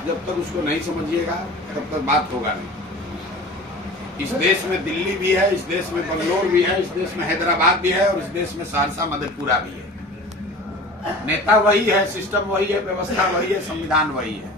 आप जब तक उसको नहीं समझिएगा तब तक बात होगा नहीं। इस देश में दिल्ली भी है, इस देश में बंगलोर भी है, इस देश में हैदराबाद भी है और इस देश में सहरसा मधेपुरा भी है। नेता वही है, सिस्टम वही है, व्यवस्था वही है, संविधान वही है।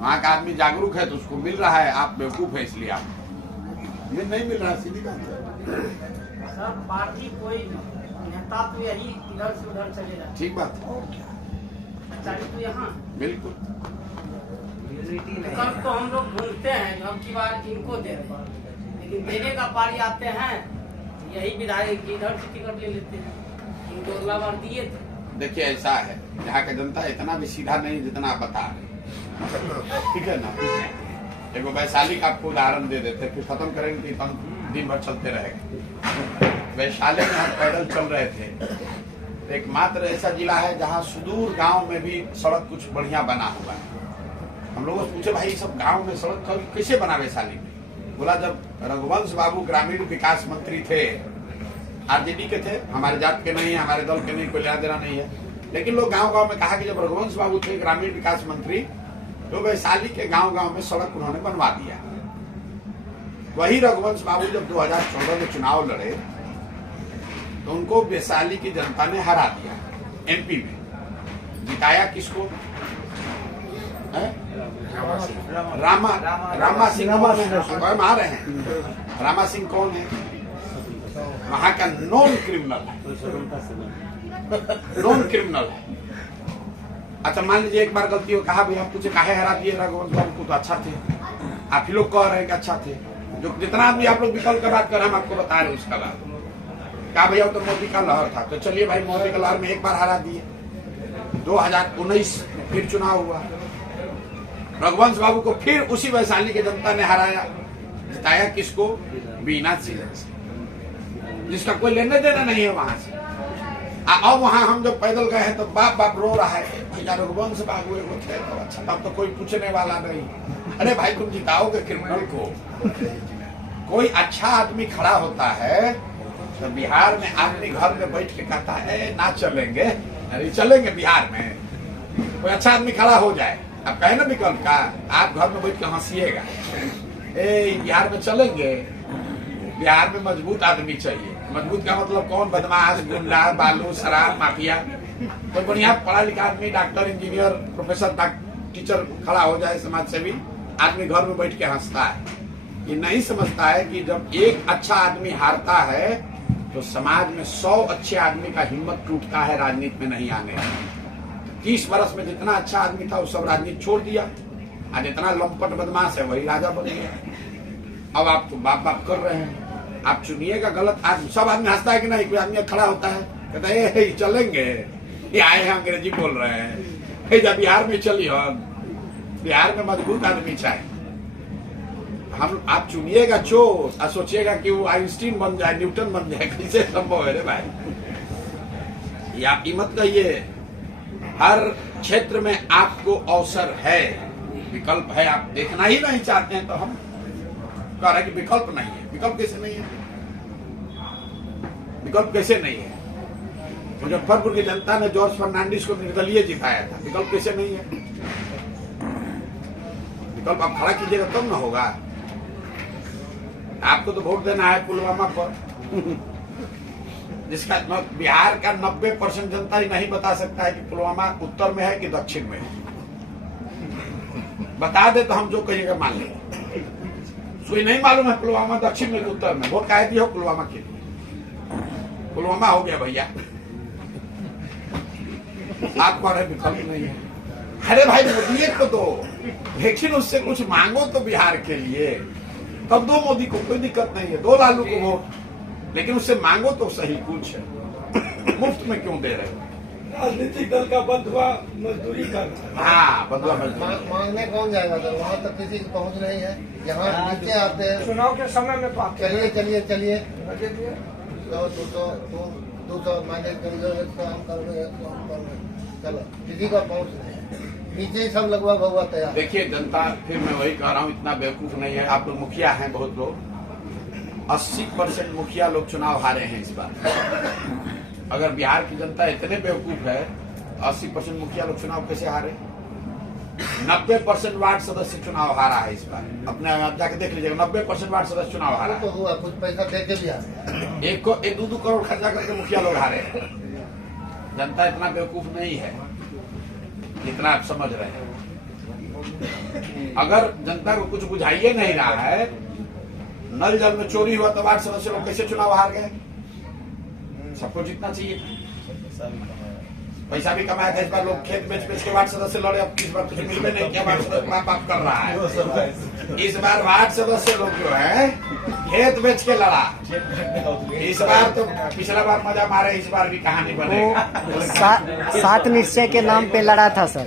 वहाँ का आदमी जागरूक है तो उसको मिल रहा है, आप बेवकूफ है इसलिए आप ये नहीं मिल रहा। सीधी बात है सर, पार्टी कोई नेता तो यही इधर से उधर चलेगा। ठीक बात तो यहाँ बिल्कुल। कल तो हम लोग ढूंढते हैं, अब की बार इनको दे रहे हैं, लेकिन देने का पारी आते हैं यही विधायक इधर से टिकट ले लेते हैं। इनको अगला बार दिए थे। देखिए ऐसा है, यहाँ का जनता इतना भी सीधा नहीं जितना आप बता रहे, ठीक है ना। एगो वैशाली का आपको उदाहरण दे देते, फिर खत्म करेंगे कि हम दिन भर चलते रहेंगे। वैशाली में हम पैदल चल रहे थे, एकमात्र ऐसा जिला है जहाँ सुदूर गांव में भी सड़क कुछ बढ़िया बना हुआ है। हम लोगों से पूछे भाई सब गांव में सड़क कैसे बना वैशाली में? बोला जब रघुवंश बाबू ग्रामीण विकास मंत्री थे, आरजेडी के थे, हमारे जात के नहीं है, हमारे दल के नहीं, कोई लेना देना नहीं है, लेकिन लोग गांव गांव में कहा कि जब रघुवंश बाबू थे ग्रामीण विकास मंत्री तो वैशाली के गांव गांव में सड़क उन्होंने बनवा दिया। वही रघुवंश बाबू जब 2014 में चुनाव लड़े तो उनको वैशाली की जनता ने हरा दिया। एमपी में जिताया किसको? रामा सिंह आ रहे हैं। रामा सिंह कौन है? वहां का नॉन क्रिमिनल है, नॉन क्रिमिनल है। अच्छा मान लीजिए एक बार गलती हो, कहा भैया पूछे काहे हरा दिए रघुवंश बाबू को, तो अच्छा थे। आप ही लोग कह रहे हैं कि अच्छा थे। जो जितना आदमी आप लोग विकल्प का बात कर रहे हैं हम आपको बता रहे हैं उसका बात। कहा भैया तो मोदी का लहर था, तो चलिए भाई मोदी का लहर में एक बार हरा दिए। 2019 फिर चुनाव हुआ, रघुवंश बाबू को फिर उसी वैशाली की जनता ने हराया। जिताया किसको? बीना सिंह, जिसका कोई लेने देना नहीं है वहां से। अब वहां हम जब पैदल गए हैं तो बाप बाप रो रहा है, भैया रघुवंश बाबू एगो थे तो अच्छा, तब तो कोई पूछने वाला नहीं। अरे भाई तुम जिताओगे क्रिमिनल को? कोई अच्छा आदमी खड़ा होता है तो बिहार में आदमी घर में बैठ के कहता है ना चलेंगे, अरे चलेंगे बिहार में। कोई अच्छा आदमी खड़ा हो जाए, अब कहे ना विकल्प का, आप घर में बैठ के हंसिएगा, बिहार में चलेंगे। बिहार में मजबूत आदमी चाहिए। मजबूत का मतलब कौन? बदमाश, गुंडा, बालू, शराब, माफिया। तो बढ़िया पढ़ा लिखा आदमी, डॉक्टर, इंजीनियर, प्रोफेसर, टीचर खड़ा हो जाए, समाज सेवी आदमी घर में बैठ के हंसता है। ये नहीं समझता है कि जब एक अच्छा आदमी हारता है तो समाज में 100 अच्छे आदमी का हिम्मत टूटता है राजनीति में नहीं आने। 30 वर्ष में जितना अच्छा आदमी था वो सब राजनीति छोड़ दिया, आज जितना लंपट बदमाश है वही राजा बन गया। अब आप तो बाप बाप कर रहे हैं, आप चुनिएगा गलत आदमी। सब आदमी हंसता है कि नहीं? कोई आदमी खड़ा होता है कहता है चलेंगे, ये आए हैं अंग्रेजी बोल रहे हैं, जब बिहार में चलिए, बिहार में मजबूत आदमी चाहिए। हम आप चुनिएगा चोर और सोचिएगा कि वो आइंस्टीन बन जाए, न्यूटन बन जाए, कैसे संभव है रे भाई? या कीमत कहिए, हर क्षेत्र में आपको अवसर है, विकल्प है। आप देखना ही नहीं चाहते हैं तो हम कह रहे हैं कि विकल्प नहीं है। विकल्प कैसे नहीं है? विकल्प कैसे नहीं है? मुजफ्फरपुर की जनता ने जॉर्ज फर्नांडिस को निर्दलीय जिताया था, विकल्प कैसे नहीं है? विकल्प आप खड़ा कीजिएगा तब ना होगा। आपको तो वोट देना है पुलवामा पर, जिसका बिहार का 90% जनता ही नहीं बता सकता है कि पुलवामा उत्तर में है कि दक्षिण में है। बता दे तो हम जो कहिएगा मान लेंगे। कोई नहीं मालूम है पुलवामा दक्षिण में कि उत्तर में, वोट काहे दिया हो पुलवामा के लिए? पुलवामा हो गया भैया। आप कह रहे विकल्प नहीं है। अरे भाई मोदी को दो, लेकिन उससे कुछ मांगो तो बिहार के लिए, तब दो मोदी को, कोई दिक्कत नहीं है। दो लालू को वोट, लेकिन उससे मांगो तो सही कुछ। मुफ्त में क्यों दे रहे हो? राजनीतिक दल का बंधुआ मजदूरी कर रहा है। हाँ, बंधुआ मजदूरी मांगने कौन जाएगा सर? वहाँ तक किसी की पहुँच नहीं है। यहाँ नीचे आते हैं चुनाव के समय में तो चलिए चलिए चलिए 200 मैनेज करिए, 100 हम कर रहे हैं, 100 हम कर रहे हैं। चलो किसी का पहुँच नहीं, नीचे ही सब लगवा भगवा तैयार। देखिए जनता, फिर मैं वही कह रहा हूँ, इतना बेवकूफ नहीं है। आप लोग मुखिया हैं, बहुत लोग 80% मुखिया लोग चुनाव हारे हैं इस बार। अगर बिहार की जनता इतने बेवकूफ है, 80% मुखिया लोग चुनाव कैसे हारे? 90% वार्ड सदस्य चुनाव हारा है इस बार। अपने आप जाके देख लीजिएगा, 90% वार्ड सदस्य चुनाव हारा तो हुआ कुछ पैसा दे के भी आ गया। एक 2 करोड़ खर्चा करके मुखिया लोग हारे हैं। जनता इतना बेवकूफ नहीं है जितना आप समझ रहे हैं। अगर जनता को कुछ बुझाइए नहीं रहा है, नल जल में चोरी हुआ तो वार्ड सदस्य लोग कैसे चुनाव हार गए? सबको जीतना चाहिए। पैसा भी कमाया था इस बार, लोग खेत बेच के वार्ड सदस्य लड़े। अब इस बार कुछ मिलवे नहीं किया, वार्ड सदस्य माँ बाप कर रहा है। इस बार वार्ड सदस्य लोग जो है खेत बेच के लड़ा। इस बार तो पिछला बार मजा मारे, इस बार भी कहानी बनेगा। 7 निश्चय के नाम पे लड़ा था सर,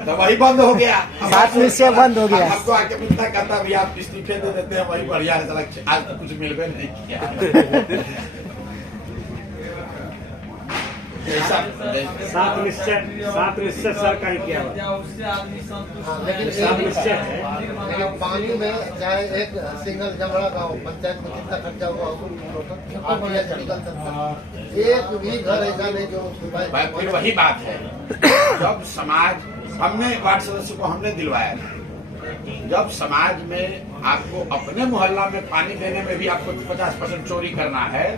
तो वही बंद हो गया। 7 निश्चय बंद हो गया। आपको आके पूछता कहता भैया आप इस्तीफे दे देते हैं, वही बढ़िया है। आज तो कुछ मिलवे नहीं किया। 7 निश्चय सर का ही किया हुआ। लेकिन 7 निश्चय है। लेकिन पानी में चाहे एक सिंगल जमड़ा का हो, पंचायत में कितना खर्चा हुआ निकल सकता है। एक भी घर ऐसा नहीं जो भाई फिर वही बात है। जब समाज, हमने वार्ड सदस्य को हमने दिलवाया था, जब समाज में आपको अपने मोहल्ला में पानी देने में भी आपको 50% चोरी करना है,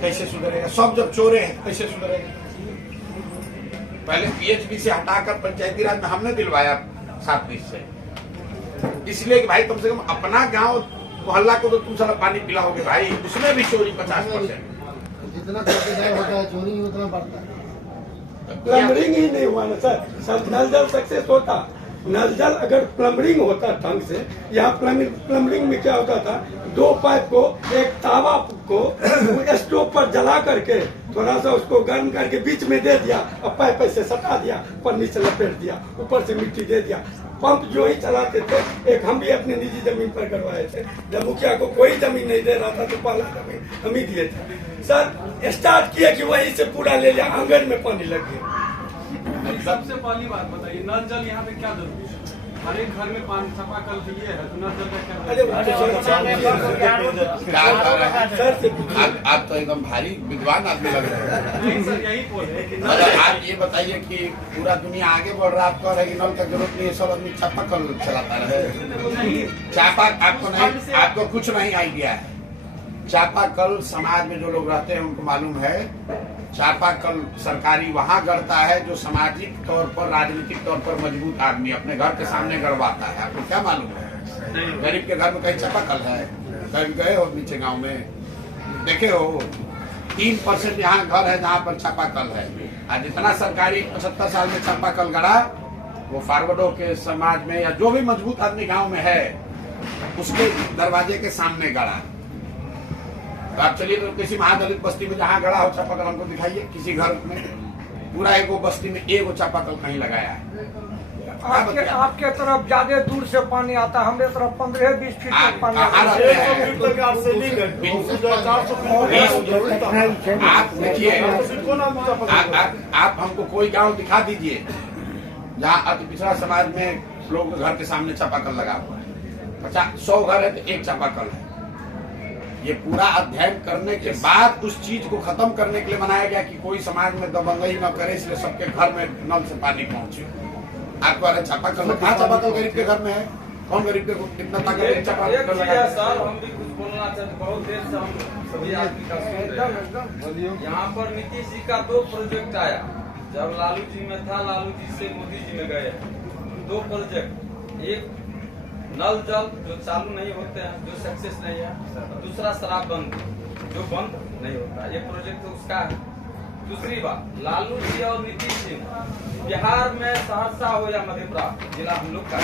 कैसे सुधरेगा? सब जब चोरे हैं कैसे सुधरेगा? पहले पीएचबी से हटाकर पंचायती राज में हमने दिलवाया 7 निश्चय, इसलिए कि भाई कम से कम अपना गांव मोहल्ला को तो तुम सारा पानी पिलाओगे भाई। उसमें भी चोरी 50%। जितना ठेकेदार होता है चोरी उतना बढ़ता है। प्लम्बरिंग ही नहीं हुआ ना सर, सब नल जल सक्सेस होता। नल जल अगर प्लम्बरिंग होता ढंग से, यहाँ प्लम्बरिंग में क्या होता था, 2 पाइप को एक तावा को स्टोव पर जला करके थोड़ा सा उसको गर्म करके बीच में दे दिया और पाइप से सटा दिया, पन्नी से लपेट दिया, ऊपर से मिट्टी दे दिया। पंप जो ही चलाते थे, एक हम भी अपने निजी जमीन पर करवाए थे। जब मुखिया को कोई जमीन नहीं दे रहा था तो पहला जमीन हम ही दिए थे सर। स्टार्ट किया कि वहीं से पूरा ले लिया, आंगन में पानी लग गया। सबसे पहली बात बताइए, नल जल यहाँ पे क्या जरूरी है? हर एक घर में पानी चापाकल तो ये है, तो नल जल का क्या? आप तो एकदम भारी विद्वान आदमी लग रहे हैं। नहीं सर, यही बोले कि नल मतलब आप ये बताइए कि पूरा दुनिया आगे बढ़ रहा है, आप कह रहे हैं कि नल का जरूरत नहीं है, सब आदमी चापाकल चलाता रहे। चापा आपको नहीं, आपको कुछ नहीं आइडिया है। चापाकल समाज में जो लोग रहते हैं उनको मालूम है। चापाकल सरकारी वहाँ गढ़ता है जो सामाजिक तौर पर, राजनीतिक तौर पर मजबूत आदमी अपने घर के सामने गढ़वाता है। आपको क्या मालूम है? गरीब के घर में कहीं चापाकल है? कहीं गए हो नीचे गांव में देखे हो? 3% यहाँ घर है जहाँ पर चापाकल है। आज जितना सरकारी 75 साल में चापाकल गड़ा, वो फारवर्डो के समाज में या जो भी मजबूत आदमी गाँव में है उसके दरवाजे के सामने गड़ा। तो आप चलिए तो किसी महादलित बस्ती में जहाँ गड़ा हो चापाकल हमको दिखाइए। किसी घर में पूरा एगो बस्ती में एगो चापाकल कहीं लगाया है? आपके तरफ ज्यादा दूर से पानी आता है, हमारे तरफ 15-20 फीट तक पानी आता आप देखिए, आप हमको कोई गांव दिखा दीजिए जहाँ अति पिछड़ा समाज में लोग के घर के सामने चापाकल लगा हुआ है। 50-100 घर है तो एक चापाकल है। ये पूरा अध्ययन करने के बाद उस चीज को खत्म करने के लिए बनाया गया कि कोई समाज में दबंगई न करे, इसलिए सबके घर में नल से पानी पहुंचे। आपको अरे चापाकल, कहाँ चापाकल गरीब के घर में है? कौन गरीब के कितना ताकत चापाकल लगा? सर हम भी कुछ बोलना चाहते, बहुत देर से हम सभी आदमी का सुन रहे हैं। यहाँ पर नीतीश जी का 2 प्रोजेक्ट आया। जब लालू जी में था, लालू जी से मोदी जी में गए, 2 प्रोजेक्ट। एक नल जल जो चालू नहीं होते हैं, जो सक्सेस नहीं है। दूसरा शराब बंद जो बंद नहीं होता, ये प्रोजेक्ट तो उसका है। दूसरी बात, लालू जी और नीतीश जी बिहार में सहरसा हो या मधेपुरा जिला हम लोग का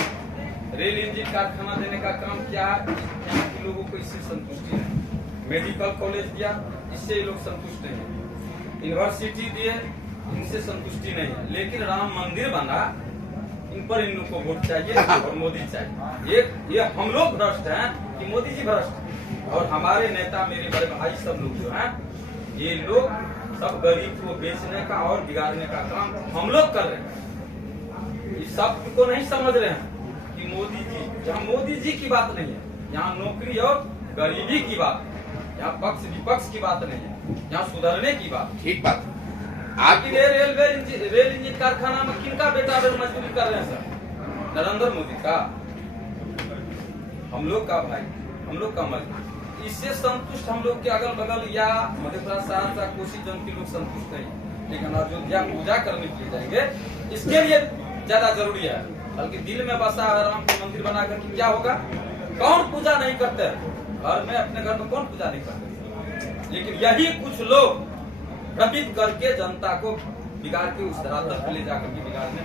रेल इंजन कारखाना देने का काम किया है। यहाँ के लोगों को इससे संतुष्टि नहीं। मेडिकल कॉलेज दिया, इससे ये लोग संतुष्ट नहीं है। यूनिवर्सिटी दिए, इनसे संतुष्टि नहीं है। लेकिन राम मंदिर बना, इन पर इन लोग को वोट चाहिए और मोदी चाहिए। ये हम लोग भ्रष्ट हैं कि मोदी जी भ्रष्ट? और हमारे नेता, मेरे बड़े भाई सब लोग जो हैं, ये लोग सब गरीब को बेचने का और बिगाड़ने का काम हम लोग कर रहे हैं। ये सब को नहीं समझ रहे हैं कि मोदी जी, यहाँ मोदी जी की बात नहीं है, यहाँ नौकरी और गरीबी की बात है। यहाँ पक्ष विपक्ष की बात नहीं है, यहाँ सुधरने की बात। ठीक बात। आखिर रेल इंजन कारखाना में किनका बेटा मजदूरी कर रहे हैं सर? नरेंद्र मोदी का, हम लोग का भाई, हम लोग का मत, इससे संतुष्ट हम लोग के अगल बगल या मधेपुरा सहरसा कोसी जन के लोग संतुष्ट नहीं, लेकिन अयोध्या पूजा करने के लिए जाएंगे, इसके लिए ज्यादा जरूरी है। बल्कि दिल में बसा है राम को मंदिर बना करके क्या होगा? कौन पूजा नहीं करते? घर में, अपने घर में कौन पूजा नहीं करते? लेकिन यही कुछ लोग भ्रमित करके जनता को बिगाड़ के उस धरातल पे ले जाकर के बिगाड़ने